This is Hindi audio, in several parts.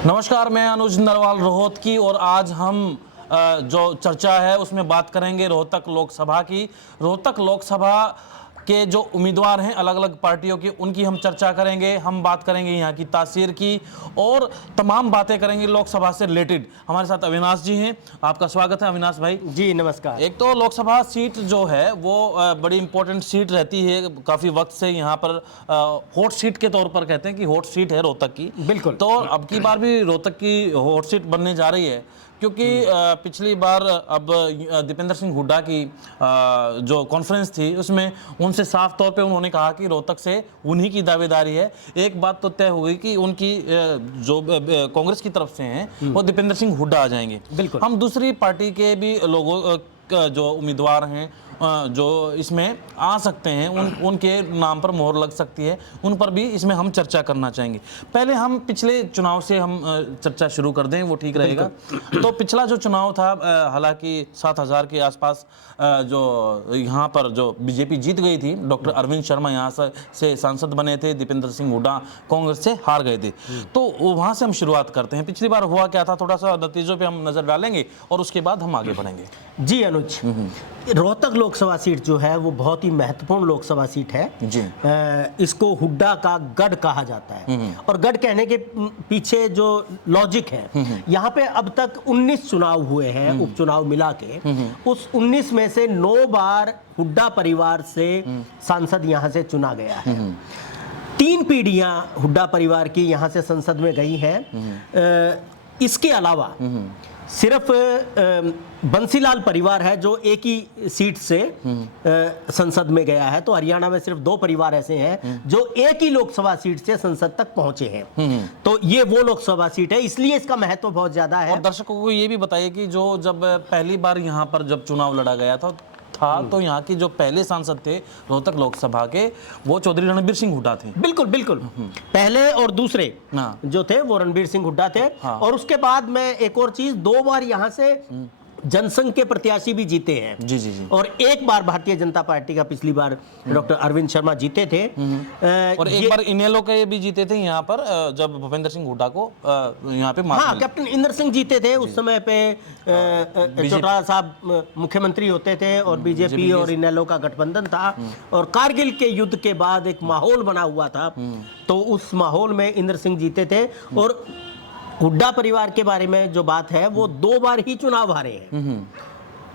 नमस्कार, मैं अनुज नरवाल रोहतक की और आज हम जो चर्चा है उसमें बात करेंगे रोहतक लोकसभा की। रोहतक लोकसभा के जो उम्मीदवार हैं अलग अलग पार्टियों के, उनकी हम चर्चा करेंगे। हम बात करेंगे यहाँ की तासीर की और तमाम बातें करेंगे लोकसभा से रिलेटेड। हमारे साथ अविनाश जी हैं, आपका स्वागत है अविनाश भाई। जी नमस्कार। एक तो लोकसभा सीट जो है वो बड़ी इंपॉर्टेंट सीट रहती है, काफ़ी वक्त से यहाँ पर हॉट सीट के तौर पर कहते हैं कि हॉट सीट है रोहतक की। बिल्कुल। तो अब की बार भी रोहतक की हॉट सीट बनने जा रही है, क्योंकि पिछली बार अब दीपेंद्र सिंह हुड्डा की जो कॉन्फ्रेंस थी उसमें उनसे साफ तौर पे उन्होंने कहा कि रोहतक से उन्हीं की दावेदारी है। एक बात तो तय हो गई कि उनकी जो कांग्रेस की तरफ से हैं वो दीपेंद्र सिंह हुड्डा आ जाएंगे। बिल्कुल। हम दूसरी पार्टी के भी लोगों जो उम्मीदवार हैं जो इसमें आ सकते हैं उनके नाम पर मोहर लग सकती है, उन पर भी इसमें हम चर्चा करना चाहेंगे। पहले हम पिछले चुनाव से हम चर्चा शुरू कर दें, वो ठीक रहेगा। तो पिछला जो चुनाव था, हालांकि 7,000 के आसपास जो यहाँ पर जो बीजेपी जीत गई थी, डॉक्टर अरविंद शर्मा यहाँ से सांसद बने थे, दीपेंद्र सिंह हुड्डा कांग्रेस से हार गए थे। तो वहाँ से हम शुरुआत करते हैं। पिछली बार हुआ क्या था, थोड़ा सा नतीजों पर हम नज़र डालेंगे और उसके बाद हम आगे बढ़ेंगे। जी अनुज, रोहतक लोकसभा सीट जो है वो बहुत ही महत्वपूर्ण लोकसभा सीट है जी। इसको हुड्डा का गढ़ कहा जाता है। और गढ़ कहने के पीछे जो लॉजिक है, यहाँ पे अब तक 19 चुनाव हुए हैं, उपचुनाव मिला के। उस 19 में से 9 बार हुड्डा परिवार से सांसद यहाँ से चुना गया है। 3 पीढ़ियां हुड्डा परिवार की यहाँ से संसद में गई हैं। इसके अलावा सिर्फ बंसीलाल परिवार है जो एक ही सीट से संसद में गया है। तो हरियाणा में सिर्फ 2 परिवार ऐसे हैं जो एक ही लोकसभा सीट से संसद तक पहुंचे हैं। तो ये वो लोकसभा सीट है, इसलिए इसका महत्व बहुत ज्यादा है। और दर्शकों को ये भी बताइए कि जो जब पहली बार यहाँ पर जब चुनाव लड़ा गया था तो यहाँ की जो पहले सांसद थे रोहतक लोकसभा के, वो चौधरी रणबीर सिंह हुड्डा थे। बिल्कुल बिल्कुल। पहले और दूसरे जो थे वो रणबीर सिंह हुड्डा थे। और उसके बाद में एक और चीज, 2 बार यहाँ से जनसंघ के प्रत्याशी भी जीते हैं। जी जी जी। और 1 बार भारतीय जनता पार्टी का, पिछली बार डॉक्टर अरविंद शर्मा जीते थे। और एक बार इनेलो के भी जीते थे यहाँ पर, जब भूपेंद्र सिंह हुड्डा को यहाँ पे हाँ, कैप्टन इंद्र सिंह जीते थे। उस समय पे चौटाला साहब मुख्यमंत्री होते थे और बीजेपी और इनेलो का गठबंधन था। और कारगिल के युद्ध के बाद एक माहौल बना हुआ था, तो उस माहौल में इंद्र सिंह जीते थे। और हुड्डा परिवार के बारे में जो बात है, वो 2 बार ही चुनाव हारे हैं।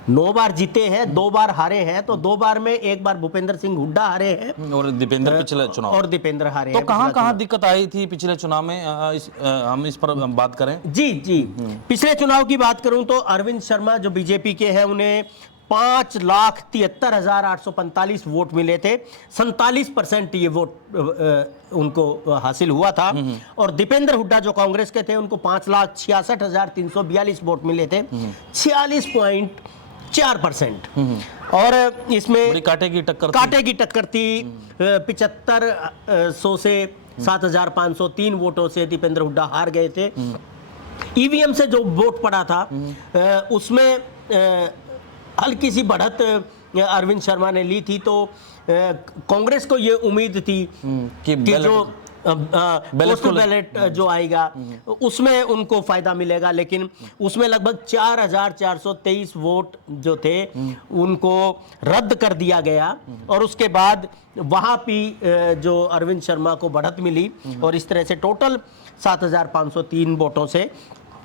9 बार जीते हैं, 2 बार हारे हैं। तो 2 बार में 1 बार भूपेंद्र सिंह हुड्डा हारे हैं और दीपेंद्र पिछले चुनाव, और दीपेंद्र हारे तो हैं। कहाँ दिक्कत आई थी पिछले चुनाव में, हम इस पर बात करें। जी जी। पिछले चुनाव की बात करूं तो अरविंद शर्मा जो बीजेपी के हैं, उन्हें 5,73,845 वोट मिले थे। 47% ये वोट उनको हासिल हुआ था। और दीपेंद्र हुड्डा जो कांग्रेस के थे, उनको 5,66,342 वोट मिले थे, 46.4%। और इसमें बड़ी कांटे की टक्कर थी। 7500 से 7,503 वोटों से दीपेंद्र हुड्डा हार गए थे। ईवीएम से जो वोट पड़ा था उसमें हल्की सी बढ़त अरविंद शर्मा ने ली थी। तो कांग्रेस को ये उम्मीद थी कि जो पोस्टल बैलेट जो आएगा उसमें उनको फायदा मिलेगा, लेकिन उसमें लगभग 4,423 वोट जो थे उनको रद्द कर दिया गया। और उसके बाद वहां भी जो अरविंद शर्मा को बढ़त मिली और इस तरह से टोटल 7,503 वोटों से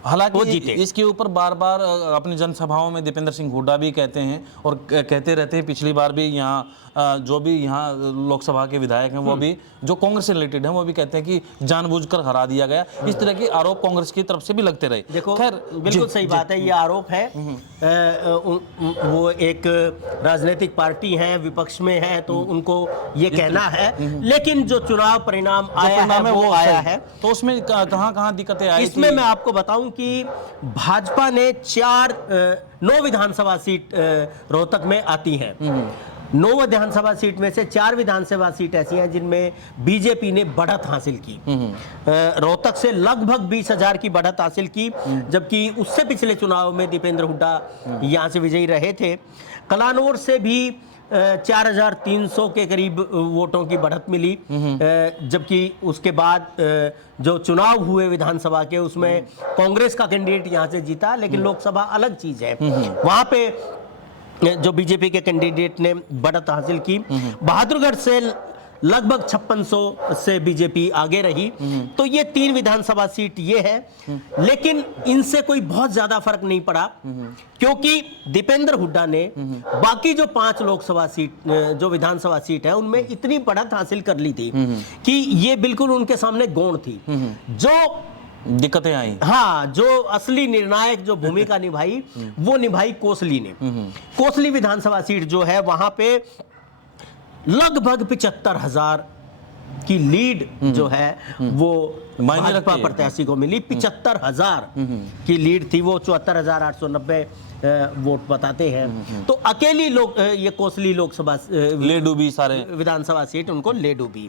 हालांकि इसके ऊपर बार बार अपनी जनसभाओं में दीपेंद्र सिंह हुड्डा भी कहते हैं और कहते रहते हैं। पिछली बार भी यहाँ जो भी यहाँ लोकसभा के विधायक हैं वो भी जो कांग्रेस से रिलेटेड हैं वो भी कहते हैं कि जानबूझकर हरा दिया गया। इस तरह के आरोप कांग्रेस की तरफ से भी लगते रहे। देखो, खैर बिल्कुल सही बात है, ये आरोप है। वो एक राजनीतिक पार्टी है, विपक्ष में है, तो उनको ये कहना है। लेकिन जो चुनाव परिणाम आया है वो आया है। तो उसमें कहाँ दिक्कतें आई? इसमें मैं आपको बताऊं कि भाजपा ने 9 विधानसभा सीट रोहतक में आती है। 9 विधानसभा सीट में से 4 विधानसभा सीट ऐसी हैं जिनमें बीजेपी ने बढ़त हासिल की। रोहतक से लगभग 20,000 की बढ़त हासिल की, जबकि उससे पिछले चुनाव में दीपेंद्र हुड्डा यहां से विजयी रहे थे। कलानौर से भी 4300 के करीब वोटों की बढ़त मिली, जबकि उसके बाद जो चुनाव हुए विधानसभा के उसमें कांग्रेस का कैंडिडेट यहाँ से जीता, लेकिन लोकसभा अलग चीज है। वहां पे जो बीजेपी के कैंडिडेट ने बढ़त हासिल की। बहादुरगढ़ से लगभग 5600 से बीजेपी आगे रही। तो ये 3 विधानसभा सीट ये है, लेकिन इनसे कोई बहुत ज्यादा फर्क नहीं पड़ा, क्योंकि दीपेंद्र हुड्डा ने बाकी जो 5 लोकसभा सीट जो विधानसभा सीट है उनमें इतनी बढ़त हासिल कर ली थी कि ये बिल्कुल उनके सामने गौण थी। जो दिक्कतें आई, हाँ, जो असली निर्णायक जो भूमिका निभाई वो निभाई कोसली ने। कोसली विधानसभा सीट जो है वहां पे लगभग 75,000 की लीड जो है वो भाजपा प्रत्याशी को मिली। 75,000 की लीड थी, वो 74,890 वोट बताते हैं। तो अकेली ये कोसली लोकसभा ले डूबी, सारे विधानसभा सीट उनको ले डूबी।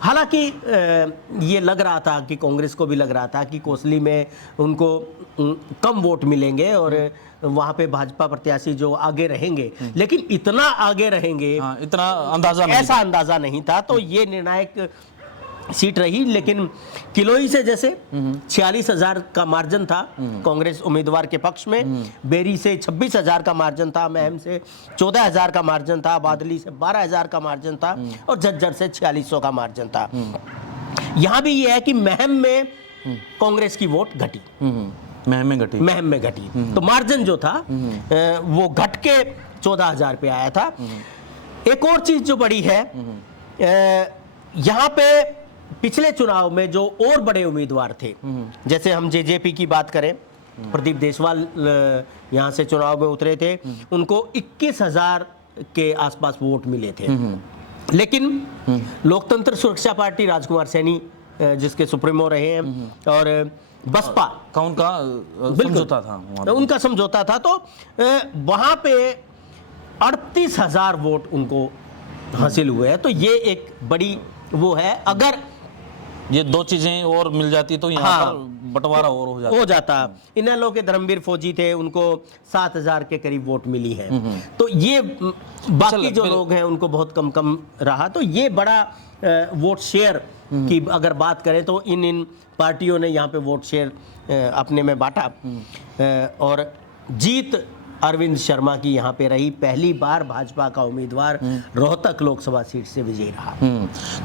हालांकि ये लग रहा था कि कांग्रेस को भी लग रहा था कि कोसली में उनको कम वोट मिलेंगे और वहां पे भाजपा प्रत्याशी जो आगे रहेंगे, लेकिन इतना आगे रहेंगे इतना अंदाजा नहीं, ऐसा अंदाजा नहीं था। तो ये निर्णायक सीट रही, लेकिन किलोई से जैसे 46,000 का मार्जिन था कांग्रेस उम्मीदवार के पक्ष में, बेरी से 26,000 का मार्जिन था, महम से 14,000 का मार्जिन था, बादली से 12,000 का मार्जिन था और झज्जर से 4600 का मार्जिन था। यहां भी यह है कि महम में कांग्रेस की वोट घटी, महम में घटी। तो मार्जिन जो था वो घट के 14,000 पे आया था। एक और चीज जो बड़ी है, यहां पे पिछले चुनाव में जो और बड़े उम्मीदवार थे, जैसे हम जेजेपी की बात करें, प्रदीप देशवाल यहां से चुनाव में उतरे थे, उनको 21,000 के आसपास वोट मिले थे। लेकिन लोकतंत्र सुरक्षा पार्टी राजकुमार सैनी जिसके सुप्रीमो रहे हैं, और बसपा का उनका समझौता था, उनका समझौता था, तो वहां पे 38,000 वोट उनको हासिल हुए हैं। तो ये एक बड़ी वो है, अगर ये 2 चीजें और मिल जाती तो यहाँ पर बंटवारा और हो जाता। इनेलो के धर्मवीर फौजी थे, उनको 7,000 के करीब वोट मिली है। तो ये बाकी जो लोग हैं उनको बहुत कम रहा। तो ये बड़ा वोट शेयर की अगर बात करें तो इन पार्टियों ने यहाँ पे वोट शेयर अपने में बांटा, और जीत अरविंद शर्मा की यहाँ पे रही। पहली बार भाजपा का उम्मीदवार रोहतक लोकसभा सीट से विजयी रहा।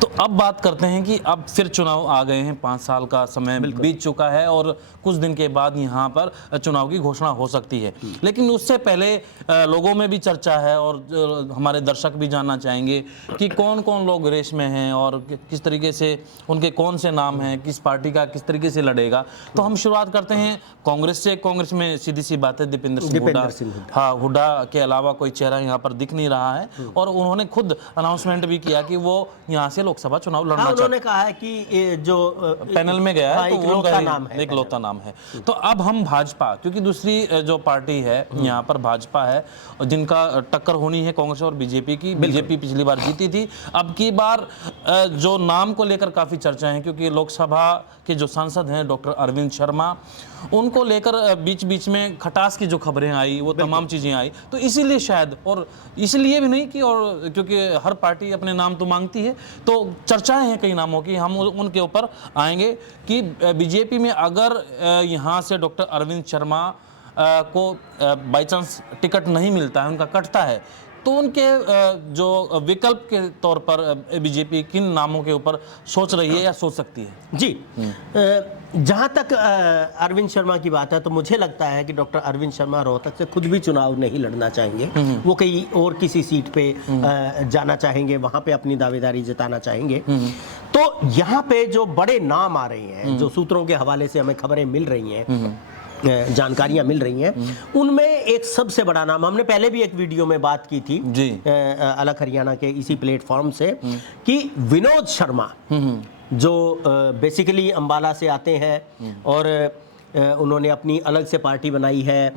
तो अब बात करते हैं कि अब फिर चुनाव आ गए हैं, 5 साल का समय बीत चुका है और कुछ दिन के बाद यहाँ पर चुनाव की घोषणा हो सकती है। लेकिन उससे पहले लोगों में भी चर्चा है और हमारे दर्शक भी जानना चाहेंगे कि कौन कौन लोग रेस में हैं और किस तरीके से उनके कौन से नाम हैं, किस पार्टी का किस तरीके से लड़ेगा। तो हम शुरुआत करते हैं कांग्रेस से। कांग्रेस में सीधी सी बात है, दीपेंद्र सिंह हुड्डा। हाँ, हुड्डा के अलावा कोई चेहरा यहाँ पर दिख नहीं रहा है, और उन्होंने खुद अनाउंसमेंट भी किया कि वो यहाँ से लोकसभा चुनाव लड़ना चाहते हैं। उन्होंने कहा है कि जो पैनल में गया है तो इकलौता नाम है, इकलौता नाम है। तो अब हम भाजपा, क्योंकि दूसरी जो पार्टी है यहाँ पर भाजपा है, जिनका टक्कर होनी है कांग्रेस और बीजेपी की। बीजेपी पिछली बार जीती थी, अब की बार जो नाम को लेकर काफी चर्चा है, क्योंकि लोकसभा के जो सांसद हैं डॉक्टर अरविंद शर्मा, उनको लेकर बीच बीच में खटास की जो खबरें आई, वो तमाम चीजें आई। तो इसीलिए शायद, और इसलिए भी नहीं कि और क्योंकि हर पार्टी अपने नाम तो मांगती है, तो चर्चाएं हैं कई नामों की, हम उनके ऊपर आएंगे कि बीजेपी में अगर यहाँ से डॉक्टर अरविंद शर्मा को बाई चांस टिकट नहीं मिलता है, उनका कटता है, तो उनके जो विकल्प के तौर पर बीजेपी किन नामों के ऊपर सोच रही है या सोच सकती है? जी, जहां तक अरविंद शर्मा की बात है, तो मुझे लगता है कि डॉक्टर अरविंद शर्मा रोहतक से खुद भी चुनाव नहीं लड़ना चाहेंगे। वो कहीं और किसी सीट पे जाना चाहेंगे, वहां पे अपनी दावेदारी जताना चाहेंगे। तो यहाँ पे जो बड़े नाम आ रहे हैं, जो सूत्रों के हवाले से हमें खबरें मिल रही हैं, जानकारियां मिल रही हैं, उनमें एक सबसे बड़ा नाम, हमने पहले भी एक वीडियो में बात की थी जी, अलग हरियाणा के इसी प्लेटफॉर्म से, कि विनोद शर्मा जो बेसिकली अंबाला से आते हैं और उन्होंने अपनी अलग से पार्टी बनाई है।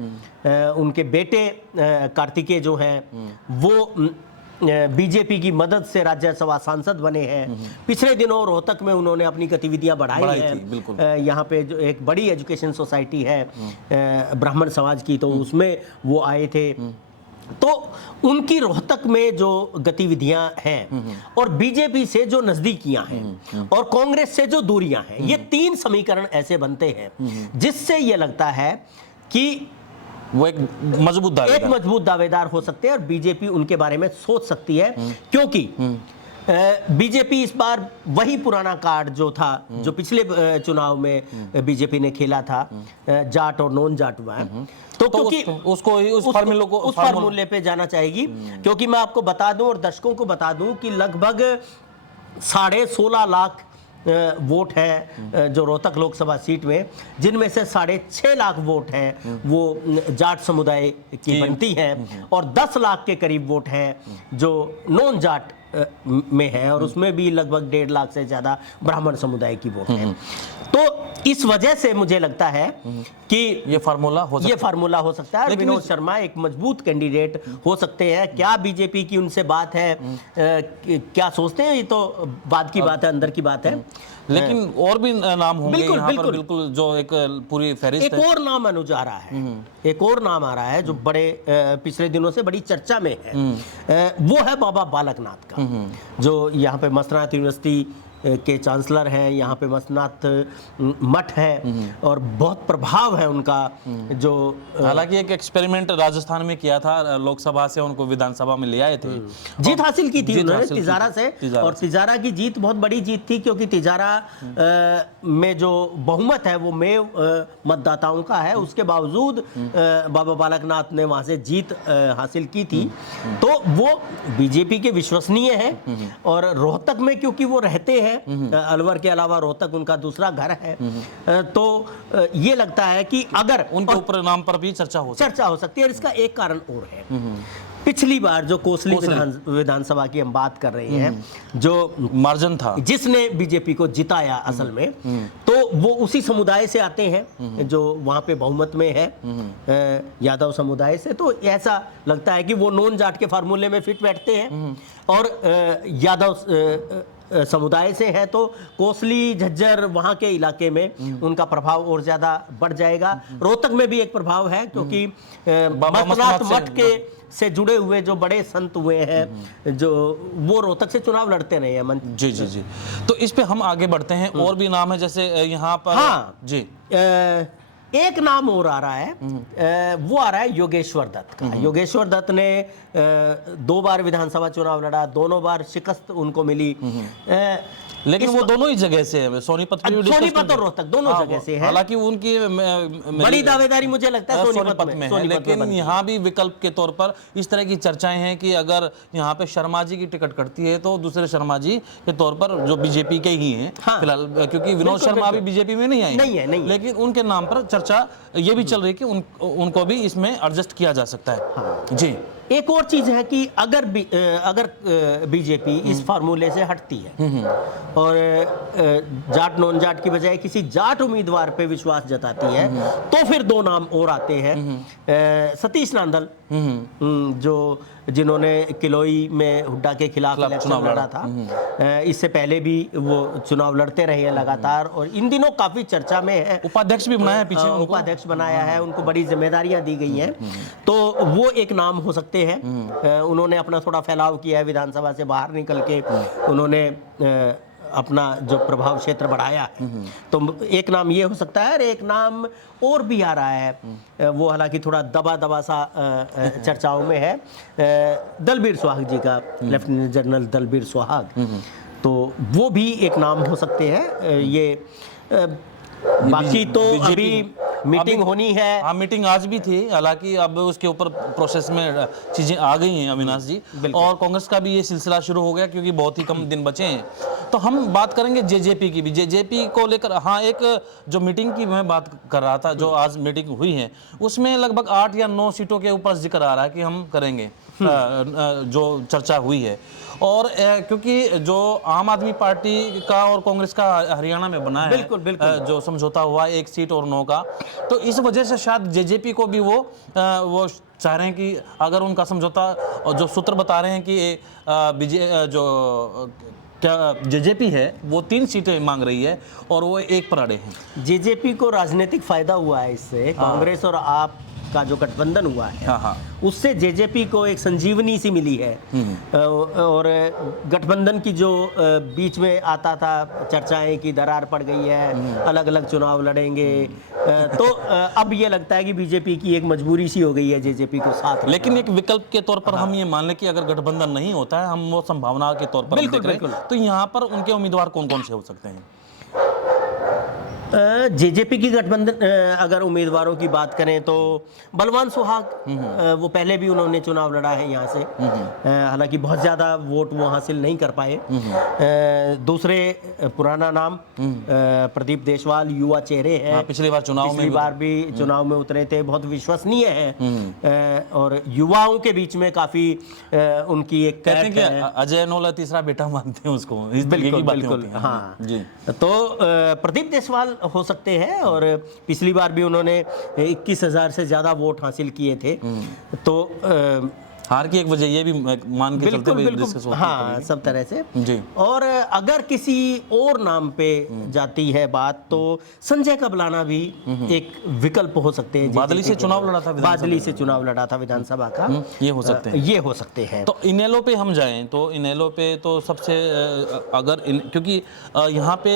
उनके बेटे कार्तिकेय जो हैं वो बीजेपी की मदद से राज्यसभा सांसद बने हैं। पिछले दिनों रोहतक में उन्होंने अपनी गतिविधियां बढ़ाई हैं। यहाँ पे जो एक बड़ी एजुकेशन सोसाइटी है ब्राह्मण समाज की, तो उसमें वो आए थे। तो उनकी रोहतक में जो गतिविधियां हैं और बीजेपी से जो नजदीकियां हैं और कांग्रेस से जो दूरियां हैं, ये 3 समीकरण ऐसे बनते हैं जिससे ये लगता है कि वो एक मजबूत दावेदार हो सकते हैं और बीजेपी उनके बारे में सोच सकती है, क्योंकि बीजेपी इस बार वही पुराना कार्ड जो था, जो पिछले चुनाव में बीजेपी ने खेला था, जाट और नॉन जाट हुआ है, तो क्योंकि उस फार्मूले पे जाना चाहेगी। क्योंकि मैं आपको बता दूं और दर्शकों को बता दूं कि लगभग 16.5 लाख वोट है जो रोहतक लोकसभा सीट में, जिनमें से 6.5 लाख वोट हैं वो जाट समुदाय की बनती हैं और 10 लाख के करीब वोट हैं जो नॉन जाट में है और उसमें भी लगभग 1.5 लाख से ज्यादा ब्राह्मण समुदाय की वोट है। तो इस वजह से मुझे लगता है कि ये फार्मूला हो सकता है। विनोद शर्मा एक मजबूत कैंडिडेट हो सकते हैं। क्या बीजेपी की उनसे बात है, क्या सोचते हैं, ये तो बाद की बात है, अंदर की बात है। लेकिन और भी नाम होंगे यहाँ पर, बिल्कुल जो एक पूरी फहरिस्त है। एक और नाम अनुज आ रहा है, एक और नाम आ रहा है जो बड़े पिछले दिनों से बड़ी चर्चा में है, वो है बाबा बालकनाथ का, जो यहाँ पे मस्तनाथ यूनिवर्सिटी के चांसलर हैं, यहाँ पे मस्तनाथ मठ है और बहुत प्रभाव है उनका। जो हालांकि एक एक्सपेरिमेंट राजस्थान में किया था, लोकसभा से उनको विधानसभा में ले आए थे, जीत हासिल की थी उन्होंने तिजारा से, और तिजारा की जीत बहुत बड़ी जीत थी, क्योंकि तिजारा में जो बहुमत है वो मेव मतदाताओं का है। उसके बावजूद बाबा बालकनाथ ने वहां से जीत हासिल की थी। तो वो बीजेपी के विश्वसनीय है और रोहतक में क्योंकि वो रहते हैं, अलवर के अलावा रोहतक उनका दूसरा घर है, तो ये लगता है कि अगर उनके ऊपर नाम पर भी चर्चा हो सकती है। और इसका एक कारण और है, पिछली बार जो कोसली विधानसभा की हम बात कर रहे हैं, जो मार्जिन था जिसने बीजेपी को जिताया असल में, तो वो उसी समुदाय से आते हैं जो वहां पे बहुमत में है, यादव समुदाय से। तो ऐसा लगता है कि वो नॉन जाट के फार्मूले में फिट बैठते हैं और यादव समुदाय से है, तो कोसली झज्जर वहां के इलाके में उनका प्रभाव और ज्यादा बढ़ जाएगा। रोहतक में भी एक प्रभाव है, क्योंकि मस्तनाथ मठ के से जुड़े हुए जो बड़े संत हुए हैं, जो वो रोहतक से चुनाव लड़ते रहे हैं। जी। तो इस पे हम आगे बढ़ते हैं। और भी नाम है, जैसे यहाँ पर जी एक नाम और आ रहा है, वो आ रहा है योगेश्वर दत्त का। योगेश्वर दत्त ने 2 बार विधानसभा चुनाव लड़ा, दोनों बार शिकस्त उनको मिली, लेकिन वो दोनों ही जगह से है, सोनीपत और रोहतक दोनों जगह से है। हालांकि उनकी बड़ी दावेदारी मुझे लगता है सोनीपत में है, लेकिन यहाँ भी विकल्प के तौर पर इस तरह की चर्चाएं हैं कि अगर यहाँ पे शर्मा जी की टिकट कटती है तो दूसरे शर्मा जी के तौर पर जो बीजेपी के ही हैं फिलहाल, क्योंकि विनोद शर्मा भी बीजेपी में नहीं आए, लेकिन उनके नाम पर चर्चा ये भी चल रही है कि उनको भी इसमें एडजस्ट किया जा सकता है। जी, एक और चीज है कि अगर बीजेपी इस फार्मूले से हटती है और जाट नॉन जाट की बजाय किसी जाट उम्मीदवार पे विश्वास जताती है, तो फिर 2 नाम और आते हैं। सतीश नांदल, जो जिन्होंने किलोई में हुड्डा के खिलाफ इलेक्शन लड़ा था, इससे पहले भी वो चुनाव लड़ते रहे हैं लगातार और इन दिनों काफी चर्चा में है। उपाध्यक्ष भी बनाया, पीछे उपाध्यक्ष बनाया है, उनको बड़ी जिम्मेदारियां दी गई हैं, तो वो एक नाम हो सकते हैं। उन्होंने अपना थोड़ा फैलाव किया है, विधानसभा से बाहर निकल के उन्होंने अपना जो प्रभाव क्षेत्र बढ़ाया है, तो एक नाम ये हो सकता है। और एक नाम और भी आ रहा है, वो हालांकि थोड़ा दबा सा चर्चाओं में है, दलबीर सुहाग जी का, लेफ्टिनेंट जनरल दलबीर सुहाग, तो वो भी एक नाम हो सकते हैं। ये बाकी तो अभी मीटिंग होनी है। हाँ, मीटिंग आज भी थी, हालांकि अब उसके ऊपर प्रोसेस में चीजें आ गई हैं अविनाश जी, और कांग्रेस का भी ये सिलसिला शुरू हो गया क्योंकि बहुत ही कम दिन बचे हैं। तो हम बात करेंगे जेजेपी की भी। जेजेपी को लेकर हाँ, एक जो मीटिंग की मैं बात कर रहा था, जो आज मीटिंग हुई है, उसमें लगभग 8 या 9 सीटों के ऊपर जिक्र आ रहा है कि हम करेंगे, जो चर्चा हुई है। और क्योंकि जो आम आदमी पार्टी का और कांग्रेस का हरियाणा में बना है, बिल्कुल जो समझौता हुआ 1 सीट और 9 का, तो इस वजह से शायद जेजेपी को भी वो चाह रहे हैं कि अगर उनका समझौता, और जो सूत्र बता रहे हैं कि जो क्या जेजेपी है वो 3 सीटें मांग रही है और वो 1 पर अड़े हैं। जेजेपी को राजनीतिक फायदा हुआ है इससे। कांग्रेस और आप का जो गठबंधन हुआ है, हाँ हाँ, उससे जेजेपी को एक संजीवनी सी मिली है। और गठबंधन की जो बीच में आता था चर्चाएं कि दरार पड़ गई है, अलग अलग चुनाव लड़ेंगे, तो अब ये लगता है कि बीजेपी की एक मजबूरी सी हो गई है जेजेपी को साथ रखना। लेकिन एक विकल्प के तौर पर हम ये मान लें कि अगर गठबंधन नहीं होता है, हम वो संभावना के तौर पर बिल्कुल, देख रहे हैं, तो यहाँ पर उनके उम्मीदवार कौन कौन से हो सकते हैं? जेजेपी की गठबंधन अगर उम्मीदवारों की बात करें तो बलवान सुहाग, वो पहले भी उन्होंने चुनाव लड़ा है यहाँ से, हालांकि बहुत ज़्यादा वोट वो हासिल नहीं कर पाए। दूसरे पुराना नाम प्रदीप देशवाल, युवा चेहरे हैं, पिछली बार चुनाव में पिछली बार भी चुनाव में उतरे थे, बहुत विश्वसनीय है और युवाओं के बीच में काफ़ी उनकी एक कहते हैं कि अजय नोला तीसरा बेटा मानते हैं उसको। बिल्कुल बिल्कुल, हाँ जी। तो प्रदीप देशवाल हो सकते हैं, और पिछली बार भी उन्होंने 21,000 से ज़्यादा वोट हासिल किए थे। तो हार की एक वजह ये भी मान के चलते हुए डिस्कस होती है हाँ, सब तरह से जी। और अगर किसी और नाम पे जाती है बात तो संजय कबलाना भी एक विकल्प हो सकते हैं। बादली से चुनाव लड़ा था, बादली से चुनाव लड़ा था विधानसभा का, ये हो सकते हैं, ये हो सकते हैं। तो इनेलो पे हम जाएं तो इनेलो पे तो सबसे अगर क्योंकि यहाँ पे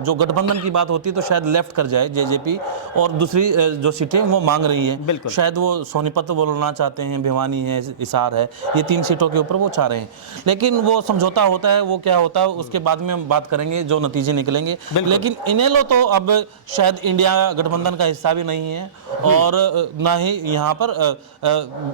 जो गठबंधन की बात होती है तो शायद लेफ्ट कर जाए जेजेपी, और दूसरी जो सीटें वो मांग रही है, बिल्कुल, शायद वो सोनीपत बोलना चाहते हैं, भिवानी है, हिसार है, ये 3 सीटों के ऊपर वो चाह रहे हैं। लेकिन वो समझौता होता है, वो क्या होता है उसके बाद में हम बात करेंगे जो नतीजे निकलेंगे। लेकिन इनेलो तो अब शायद इंडिया गठबंधन का हिस्सा भी नहीं है और ना ही यहाँ पर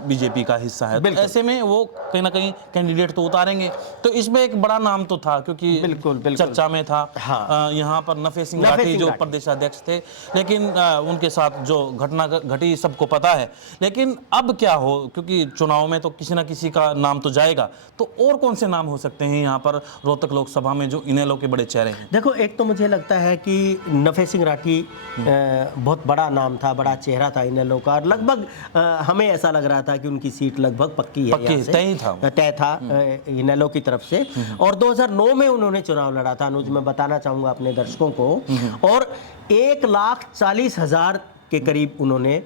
बीजेपी का हिस्सा है। ऐसे में वो कहीं ना कहीं कैंडिडेट तो उतारेंगे। तो इसमें एक बड़ा नाम तो था क्योंकि बिल्कुल चर्चा में था, हाँ। यहाँ पर नफे सिंह राठी जो प्रदेश अध्यक्ष थे, लेकिन उनके साथ जो घटना घटी सबको पता है। लेकिन अब क्या हो, क्योंकि चुनाव में तो किसी ना किसी का नाम तो जाएगा, तो और कौन से नाम हो सकते हैं यहाँ पर रोहतक लोकसभा में जो इनेलो के बड़े चेहरे हैं? देखो, एक तो मुझे लगता है कि नफे सिंह राठी बहुत बड़ा नाम था, बड़ा चेहरा था इनेलो का, और लगभग हमें ऐसा लग रहा था कि उनकी सीट लगभग पक्की है, तय था इनेलो की तरफ से। और 2009 में उन्होंने चुनाव लड़ा था, अनुज मैं बताना चाहूंगा अपने दर्शकों को, और 1,40,000 के करीब उन्होंने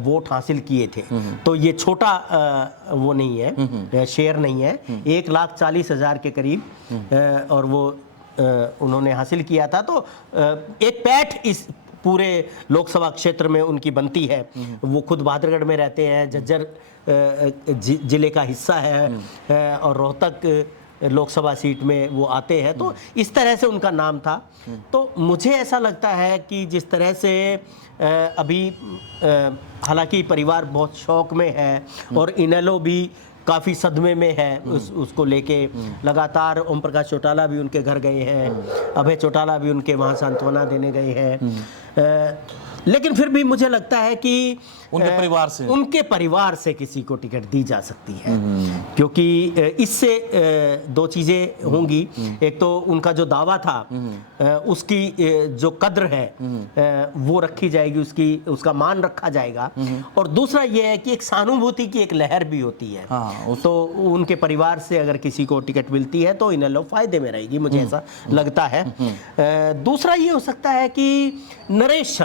वोट हासिल किए थे। तो ये छोटा वो नहीं है, शेयर नहीं है, 1,40,000 के करीब और वो उन्होंने हासिल किया था। तो एक पैठ इस पूरे लोकसभा क्षेत्र में उनकी बनती है। वो खुद बहादुरगढ़ में रहते हैं, झज्जर जिले का हिस्सा है और रोहतक लोकसभा सीट में वो आते हैं। तो इस तरह से उनका नाम था। तो मुझे ऐसा लगता है कि जिस तरह से अभी हालांकि परिवार बहुत शौक में है और इनेलो भी काफ़ी सदमे में है उसको लेके, लगातार ओम प्रकाश चौटाला भी उनके घर गए हैं, अभय चौटाला भी उनके वहाँ सांत्वना देने गए हैं। लेकिन फिर भी मुझे लगता है कि उनके परिवार से किसी को टिकट दी जा सकती है, क्योंकि इससे दो चीज़ें होंगी। एक तो उनका जो दावा था उसकी जो कद्र है वो रखी जाएगी, उसका मान रखा जाएगा, और दूसरा ये है कि एक सहानुभूति की एक लहर भी होती है। तो उनके परिवार से अगर किसी को टिकट मिलती है तो इनेलो फायदे में रहेगी, मुझे ऐसा लगता है। दूसरा ये हो सकता है कि नरेश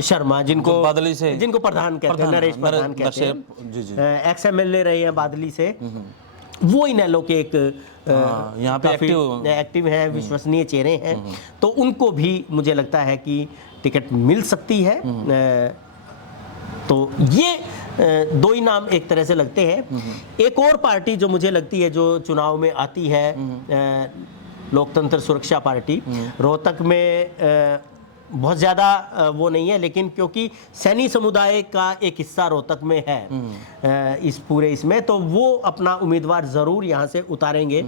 शर्मा, जिनको प्रधान कहते हैं, नरेश प्रधान कहते हैं, एक्स एमएलए रहे हैं बादली से, वो इनेलो के एक यहाँ पे एक्टिव है, विश्वसनीय चेहरे हैं। तो उनको भी मुझे लगता है कि टिकट मिल सकती है। तो ये दो ही नाम एक तरह से लगते हैं। एक और पार्टी जो मुझे लगती है जो चुनाव में आती है, लोकतंत्र सुरक्षा पार्टी, रोहतक में बहुत ज़्यादा वो नहीं है, लेकिन क्योंकि सैनी समुदाय का एक हिस्सा रोहतक में है इस पूरे इसमें, तो वो अपना उम्मीदवार ज़रूर यहाँ से उतारेंगे।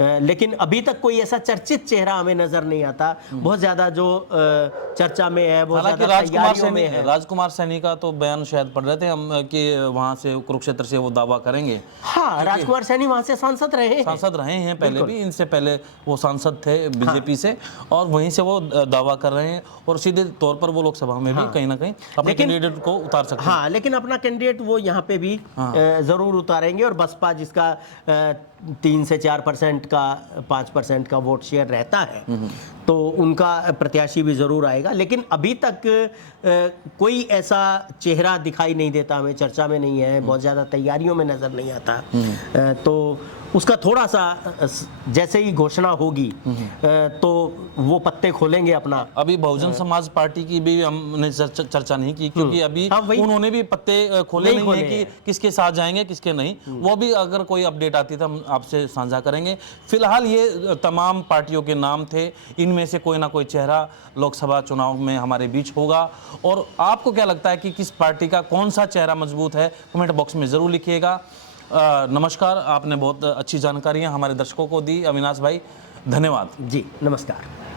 लेकिन अभी तक कोई ऐसा चर्चित चेहरा हमें नजर नहीं आता। बहुत ज्यादा जो चर्चा में है, बहुत ज्यादा तैयारियों में है। राजकुमार सैनी का तो बयान शायद पढ़ रहे थे हम कि वहां से कुरुक्षेत्र से वो दावा करेंगे। हाँ, राजकुमार सैनी वहां से सांसद रहे हैं पहले भी, इनसे पहले वो सांसद थे बीजेपी से, और वहीं से वो दावा कर रहे हैं और सीधे तौर पर वो लोकसभा में भी कहीं ना कहीं अपने कैंडिडेट को उतार सकते हैं। हाँ, लेकिन अपना कैंडिडेट वो यहाँ पे भी जरूर उतारेंगे। और बसपा जिसका 3 से 4% का 5% का वोट शेयर रहता है तो उनका प्रत्याशी भी ज़रूर आएगा। लेकिन अभी तक कोई ऐसा चेहरा दिखाई नहीं देता, हमें चर्चा में नहीं है, बहुत ज़्यादा तैयारियों में नज़र नहीं आता। तो उसका थोड़ा सा जैसे ही घोषणा होगी तो वो पत्ते खोलेंगे अपना। अभी बहुजन समाज पार्टी की भी हमने चर्चा नहीं की, क्योंकि अभी उन्होंने भी पत्ते खोले नहीं है कि किसके साथ जाएंगे किसके नहीं। वो भी अगर कोई अपडेट आती तो हम आपसे साझा करेंगे। फिलहाल ये तमाम पार्टियों के नाम थे, इनमें से कोई ना कोई चेहरा लोकसभा चुनाव में हमारे बीच होगा। और आपको क्या लगता है कि किस पार्टी का कौन सा चेहरा मजबूत है, कमेंट बॉक्स में ज़रूर लिखिएगा। नमस्कार, आपने बहुत अच्छी जानकारियां हमारे दर्शकों को दी अविनाश भाई, धन्यवाद। जी नमस्कार।